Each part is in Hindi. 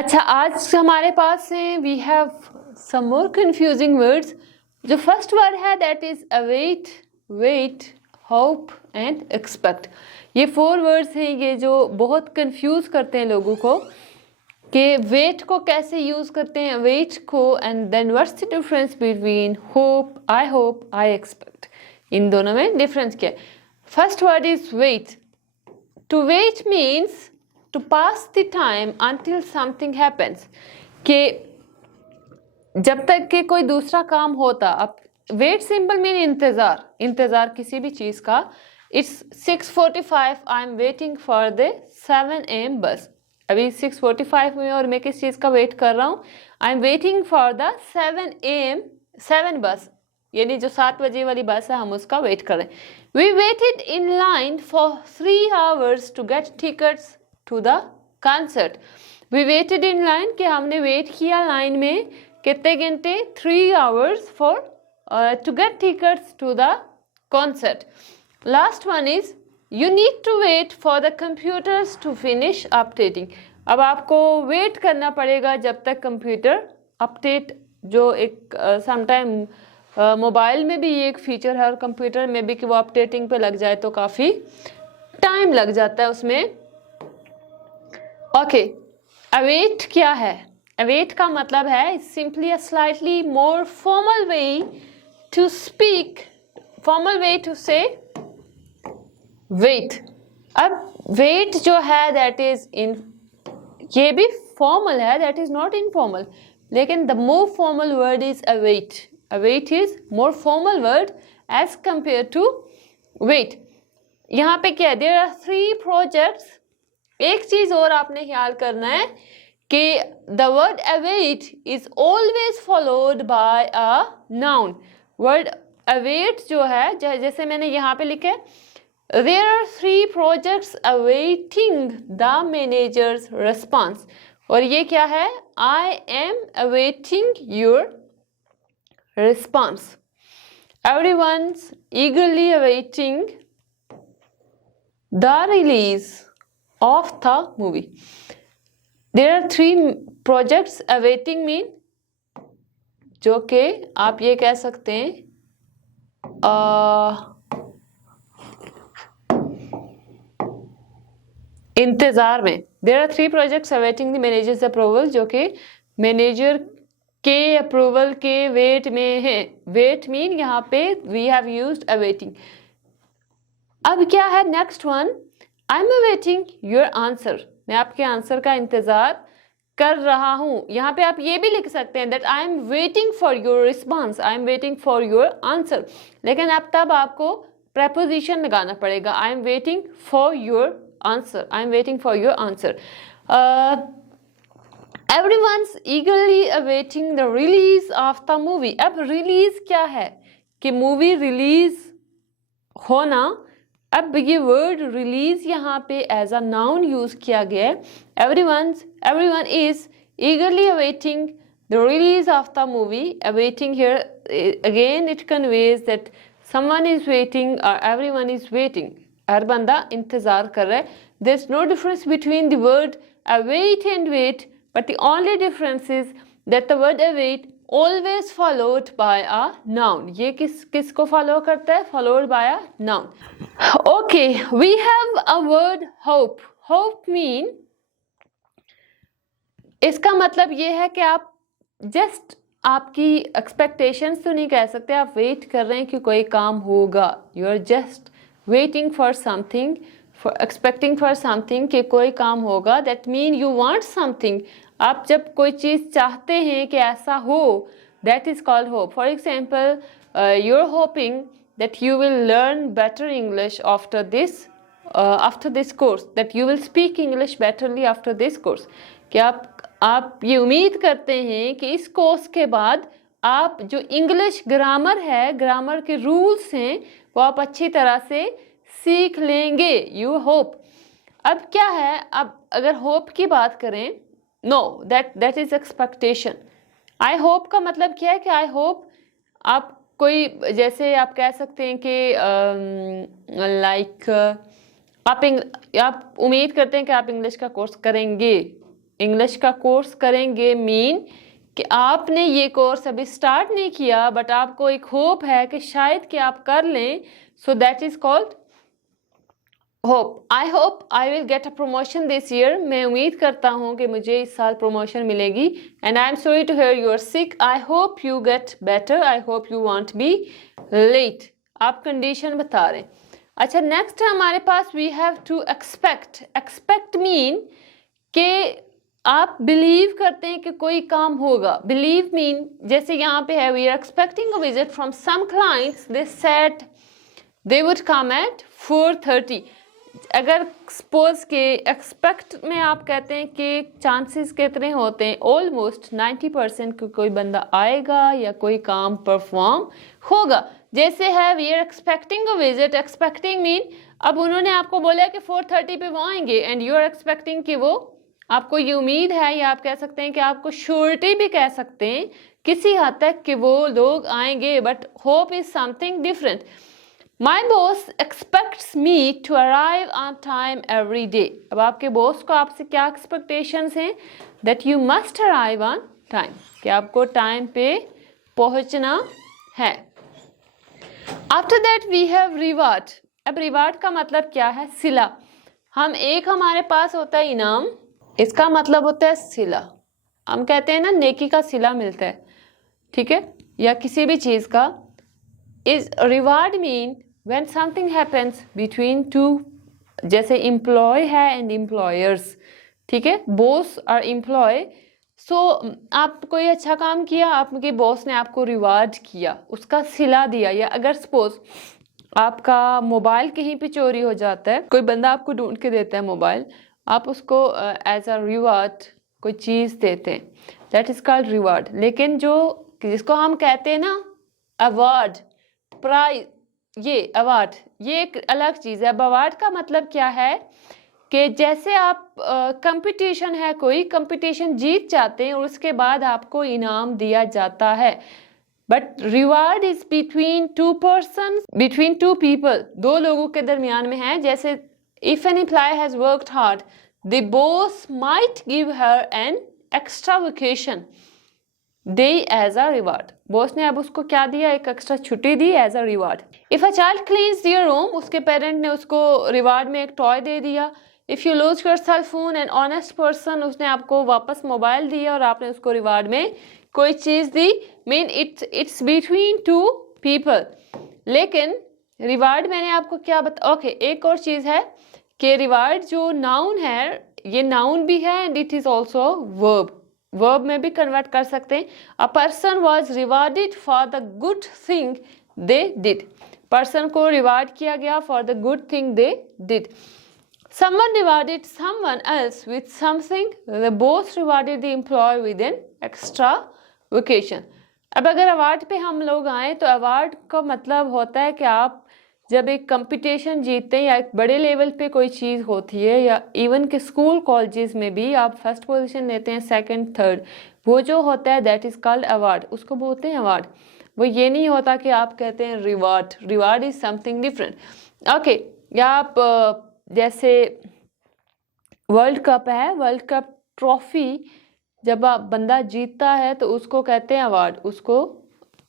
अच्छा, आज हमारे पास है we have some more confusing words. जो फर्स्ट वर्ड है that is await, wait, hope and expect. ये 4 वर्ड्स हैं ये जो बहुत कंफ्यूज करते हैं लोगों को कि वेट को कैसे यूज करते हैं, वेट को, and then what's the difference between hope, I expect. इन दोनों में डिफरेंस क्या है? First word is wait. To wait means to pass the time until something happens, कि जब तक कि कोई दूसरा काम होता। अब वेट सिंपल मीन इंतजार किसी भी चीज का। It's 6:45, I am waiting for the 7 AM बस। अभी 6:45 में और मैं किस चीज का वेट कर रहा हूँ? I am waiting for the 7 AM 7 बस, यानी जो 7 बजे वाली बस है, हम उसका वेट कर रहे हैं। We waited in line for 3 hours to get tickets to the concert. We waited in line, कि हमने वेट किया लाइन में कितने घंटे? 3 hours for to get tickets to the concert. Last one is you need to wait for the computers to finish updating. अब आपको वेट करना पड़ेगा जब तक कंप्यूटर अपडेट, जो एक समटाइम मोबाइल में भी ये एक फीचर है और कंप्यूटर में भी, कि वो अपडेटिंग पे लग जाए तो काफ़ी टाइम लग जाता है उसमें। ओके, अवेट क्या है? अवेट का मतलब है simply a slightly more formal way to speak, formal way to say wait. अब वेट जो है दैट इज इन, ये भी फॉर्मल है, दैट इज नॉट इनफॉर्मल, लेकिन the more formal word is await. Await is more formal word as compared to wait. यहाँ पे क्या है? There are 3 projects. एक चीज और आपने ख्याल करना है कि the word await is always followed by a noun. Word await जो है, जैसे मैंने यहाँ पे लिखा है, there are 3 projects awaiting the manager's response. और ये क्या है? I am awaiting your response. Everyone's eagerly awaiting the release of the movie. There are 3 projects awaiting me, जो कि आप ये कह सकते हैं इंतजार में। There are 3 projects awaiting the manager's approval, जो कि मैनेजर के अप्रूवल के वेट में है। वेट मीन यहाँ पे वी हैव यूज्ड awaiting। अब क्या है next one? I am awaiting your answer. मैं आपके आंसर का इंतजार कर रहा हूं। यहाँ पे आप ये भी लिख सकते हैं that I am waiting for your response, I am waiting for your answer. लेकिन अब तब आपको प्रेपोजिशन लगाना पड़ेगा। I am waiting for your answer, I am waiting for your answer. Everyone's eagerly awaiting the release of the movie। अब रिलीज क्या है? कि मूवी रिलीज होना। अब ये वर्ड रिलीज यहाँ पे एज अ नाउन यूज किया गया है। everyone is eagerly awaiting the release of the movie। awaiting here again it conveys that someone is waiting or everyone is waiting। हर बंदा इंतजार कर रहा है। there's no difference between the word await and wait, but the only difference is that the word await always followed by a noun। ये किसको फॉलो करता है? followed by a noun। Okay, we have a word hope। hope mean, इसका मतलब ये है कि आप जस्ट आपकी एक्सपेक्टेशंस तो नहीं कह सकते, आप वेट कर रहे हैं कि कोई काम होगा। You are just waiting for something, for expecting for something, कि कोई काम होगा। That mean you want something. आप जब कोई चीज़ चाहते हैं कि ऐसा हो, that is called hope. For example, you are hoping that you will learn better English after this course, that you will speak English betterly after this course. कि आप ये उम्मीद करते हैं कि इस कोर्स के बाद आप जो इंग्लिश ग्रामर है, ग्रामर के रूल्स हैं, वो आप अच्छी तरह से सीख लेंगे। You hope. अब क्या है? अब अगर होप की बात करें, no, that is expectation. I hope का मतलब क्या है? कि आई होप आप कोई, जैसे आप कह सकते हैं कि लाइक आप उम्मीद करते हैं कि आप इंग्लिश का कोर्स करेंगे, इंग्लिश का कोर्स करेंगे मीन कि आपने ये कोर्स अभी स्टार्ट नहीं किया बट आपको एक होप है कि शायद कि आप कर लें, so that is called hope. I hope I will get a promotion this year. मैं उम्मीद करता हूँ कि मुझे इस साल प्रमोशन मिलेगी. And I am sorry to hear you are sick. I hope you get better. I hope you won't be late. आप कंडीशन बता रहे हैं. अच्छा, नेक्स्ट है हमारे पास we have to expect. Expect mean कि आप बिलीव करते हैं कि कोई काम होगा. बिलीव मीन जैसे यहाँ पे है we are expecting a visit from some clients. They said they would come at 4:30. अगर सपोज के एक्सपेक्ट में आप कहते हैं कि चांसेस कितने होते हैं, ऑलमोस्ट 90% कि कोई बंदा आएगा या कोई काम परफॉर्म होगा. जैसे है we are expecting a visit. Expecting mean अब उन्होंने आपको बोला कि 4:30 पे वो आएंगे एंड यू आर एक्सपेक्टिंग कि वो, आपको ये उम्मीद है या आप कह सकते हैं कि आपको श्योरिटी भी कह सकते हैं किसी हद तक कि वो लोग आएंगे. But hope is something different. My boss expects me to arrive on time every day. अब आपके बॉस को आपसे क्या एक्सपेक्टेशंस हैं? That you must arrive on time, कि आपको टाइम पे पहुंचना है. After that we have reward. अब रिवार्ड का मतलब क्या है? सिला. हम एक हमारे पास होता है इनाम, इसका मतलब होता है सिला. हम कहते हैं ना नेकी का सिला मिलता है, ठीक है, या किसी भी चीज़ का. Is reward mean when something happens between two, जैसे एम्प्लॉय है एंड एम्प्लॉयर्स, ठीक है, बॉस और एम्प्लॉय. सो आप कोई अच्छा काम किया, आपके बॉस ने आपको रिवार्ड किया, उसका सिला दिया. या अगर सपोज आपका मोबाइल कहीं पे चोरी हो जाता है, कोई बंदा आपको ढूंढ के देता है मोबाइल, आप उसको एज अ रिवार्ड कोई चीज़ देते हैं, दैट इज कॉल्ड रिवार्ड. लेकिन जो जिसको हम कहते हैं ना अवार्ड, प्राइज, ये अवार्ड ये एक अलग चीज़ है. अब अवार्ड का मतलब क्या है कि जैसे आप कंपटीशन है, कोई कंपटीशन जीत जाते हैं और उसके बाद आपको इनाम दिया जाता है. But reward is between two person, between two people, दो लोगों के दरमियान में है. जैसे if an employ has worked hard, the boss might give her an extra vacation day as a reward. Boss ने अब उसको क्या दिया? एक एक्स्ट्रा छुट्टी दी as a reward. If a child cleans their room, उसके पेरेंट ने उसको रिवार्ड में एक टॉय दे दिया. If you lose your cell phone, an honest person, उसने आपको वापस मोबाइल दिया और आपने उसको रिवार्ड में कोई चीज़ दी. Mean it's between two people. लेकिन रिवार्ड मैंने आपको क्या ओके, एक और चीज़ है कि रिवार्ड जो नाउन है, ये नाउन भी है and it is also verb. Verb में भी कन्वर्ट कर सकते हैं. A person was rewarded for the good thing they did. Person को रिवार्ड किया गया for the good thing they did. Someone rewarded someone else with something. The boss rewarded the employee with an extra vacation. अब अगर अवार्ड पे हम लोग आए तो अवार्ड का मतलब होता है कि आप जब एक कंपटीशन जीतते हैं या एक बड़े लेवल पे कोई चीज़ होती है, या इवन के स्कूल कॉलेजेस में भी आप फर्स्ट पोजीशन लेते हैं, सेकंड, थर्ड, वो जो होता है दैट इज़ कॉल्ड अवार्ड. उसको बोलते हैं अवार्ड. वो ये नहीं होता कि आप कहते हैं reward. Reward is something different. Okay, या आप जैसे वर्ल्ड कप है, वर्ल्ड कप ट्रॉफी जब आप बंदा जीतता है तो उसको कहते हैं अवार्ड, उसको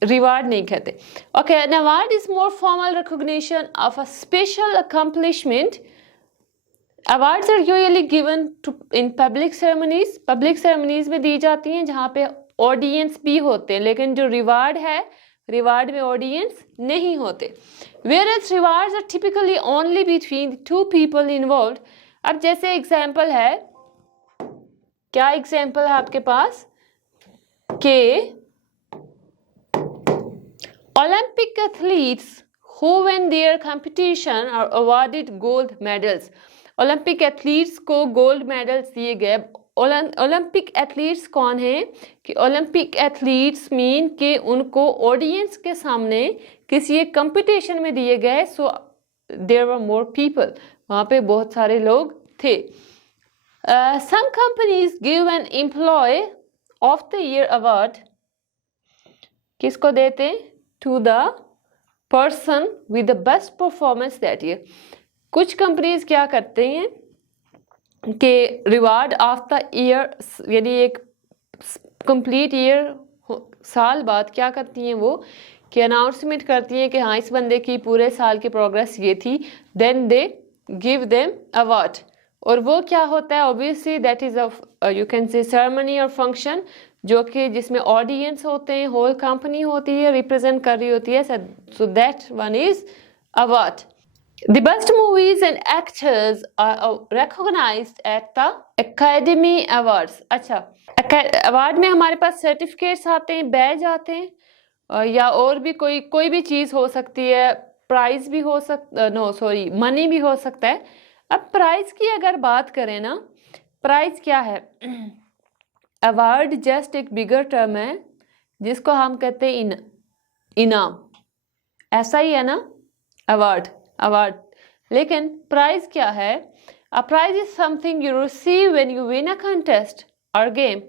रिवार्ड नहीं कहते. Okay, an award is more formal recognition of a special accomplishment. Awards are usually given to in public ceremonies. Public ceremonies में दी जाती हैं जहाँ पे ऑडियंस भी होते हैं. लेकिन जो रिवार्ड है, रिवार्ड में ऑडियंस नहीं होते. Whereas rewards are typically only between the two people involved. अब जैसे एग्जाम्पल है, क्या एग्जाम्पल है आपके पास कि Olympic athletes who win their competition are awarded gold medals. Olympic athletes को गोल्ड मेडल्स दिए गए. ओलंपिक एथलीट्स कौन है? कि ओलंपिक एथलीट्स मीन कि उनको ऑडियंस के सामने किसी एक कंपटीशन में दिए गए. So there were more people, वहाँ पे बहुत सारे लोग थे. Some companies give an employee of the year award. किसको देते हैं? To the person with the best performance that year. कुछ कंपनीज क्या करते हैं के रिवार्ड ऑफ द ईयर, यानी एक कंप्लीट ईयर साल बाद क्या करती हैं वो कि अनाउंसमेंट करती हैं कि हाँ इस बंदे की पूरे साल की प्रोग्रेस ये थी, then they give them award. और वो क्या होता है, obviously that is you can say ceremony और फंक्शन, जो कि जिसमें ऑडियंस होते हैं, होल कंपनी होती है रिप्रेजेंट कर रही होती है, so that one is award. The best movies and actors are recognized at the Academy Awards। अच्छा, अवार्ड में हमारे पास सर्टिफिकेट्स आते हैं, बैज आते हैं, या और भी कोई भी चीज़ हो सकती है, प्राइज भी हो मनी भी हो सकता है। अब प्राइज की अगर बात करें ना, प्राइज क्या है, अवार्ड जस्ट एक बिगर टर्म है जिसको हम कहते हैं इनाम, ऐसा ही है ना अवार्ड। लेकिन प्राइज क्या है, a prize is something you receive when you win a contest और game.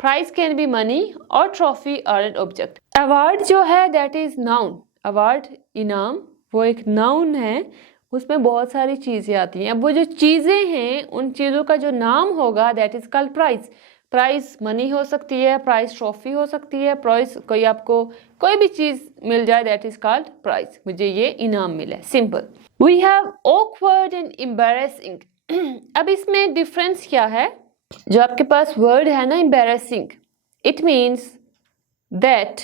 Prize can be money और ट्रॉफी और एन ऑब्जेक्ट। अवार्ड जो है दैट इज नाउन, अवार्ड इनाम वो एक नाउन है, उसमें बहुत सारी चीज़ें आती हैं। अब वो जो चीज़ें हैं उन चीज़ों का जो नाम होगा that is called prize. Prize money हो सकती है, प्राइज ट्रॉफी हो सकती है, प्राइज कोई आपको कोई भी चीज़ मिल जाए दैट इज कॉल्ड प्राइज, मुझे ये इनाम मिला है, simple. We have awkward and embarrassing. अब इसमें डिफरेंस क्या है, जो आपके पास वर्ड है ना एम्बैरेसिंग, इट मीन्स दैट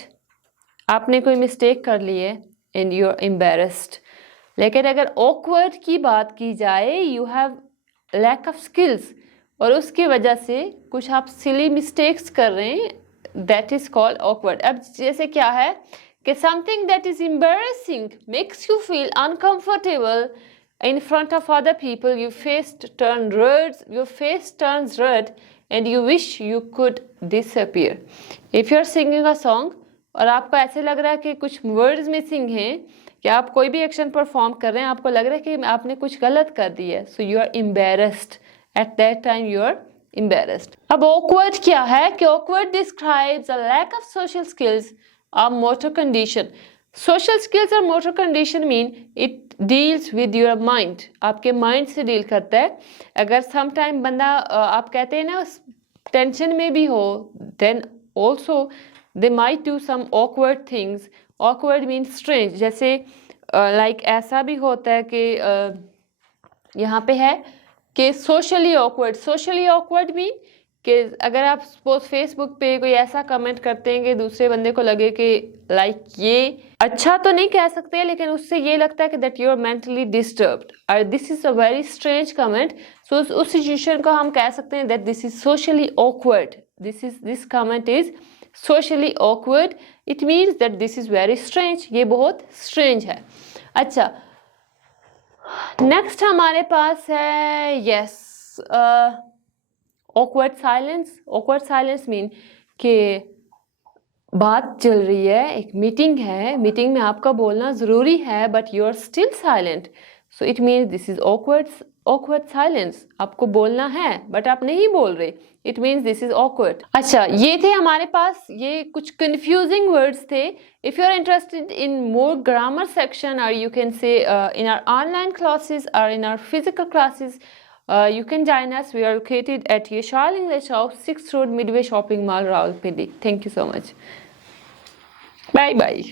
आपने कोई मिस्टेक कर ली है एंड यू आर एम्बैरेस्ड। लेकिन अगर ऑकवर्ड की बात की जाए, you have lack of skills और उसकी वजह से कुछ आप सिली मिस्टेक्स कर रहे हैं, दैट इज कॉल्ड ऑकवर्ड। अब जैसे क्या है कि something that is embarrassing makes you feel uncomfortable in front of other people, your face turns red and you wish you could disappear। if you are singing a song और आपको ऐसे लग रहा है कि कुछ वर्ड्स मिसिंग हैं, कि आप कोई भी एक्शन परफॉर्म कर रहे हैं, आपको लग रहा है कि आपने कुछ गलत कर दिया है, so you are embarrassed, at that time you are embarrassed. अब ऑकवर्ड क्या है कि awkward describes a lack of social skills और मोटर कंडीशन। सोशल स्किल्स और motor condition mean it deals with your mind, आपके माइंड से डील करता है। अगर सम टाइम बंदा आप कहते हैं ना टेंशन में भी हो, then also they might do some awkward things. Awkward mean strange, जैसे लाइक ऐसा भी होता है कि यहाँ पे है कि सोशली ऑकवर्ड मीन कि अगर आप सपोज फेसबुक पे कोई ऐसा कमेंट करते हैं कि दूसरे बंदे को लगे कि लाइक ये अच्छा तो नहीं कह सकते, लेकिन उससे ये लगता है कि that you are mentally disturbed और this is a very strange comment. So उस सिचुएशन को हम कह सकते हैं that this is socially awkward, this comment is socially awkward, it means that this is very strange, ये बहुत स्ट्रेंज है। अच्छा, नेक्स्ट हमारे पास है yes awkward silence. Awkward silence mean कि बात चल रही है, एक मीटिंग है, मीटिंग में आपका बोलना ज़रूरी है but you are still silent, so it means this is awkward silence. आपको बोलना है बट आप नहीं बोल रहे, it means this is awkward. अच्छा, ये थे हमारे पास ये कुछ कंफ्यूजिंग वर्ड्स थे। If you are interested in more grammar section और you can say in our online classes और in our physical classes, you can join us. We are located at Yashal English House, 6th Road, Midway Shopping Mall, Rawalpindi. Thank you so much. Bye bye.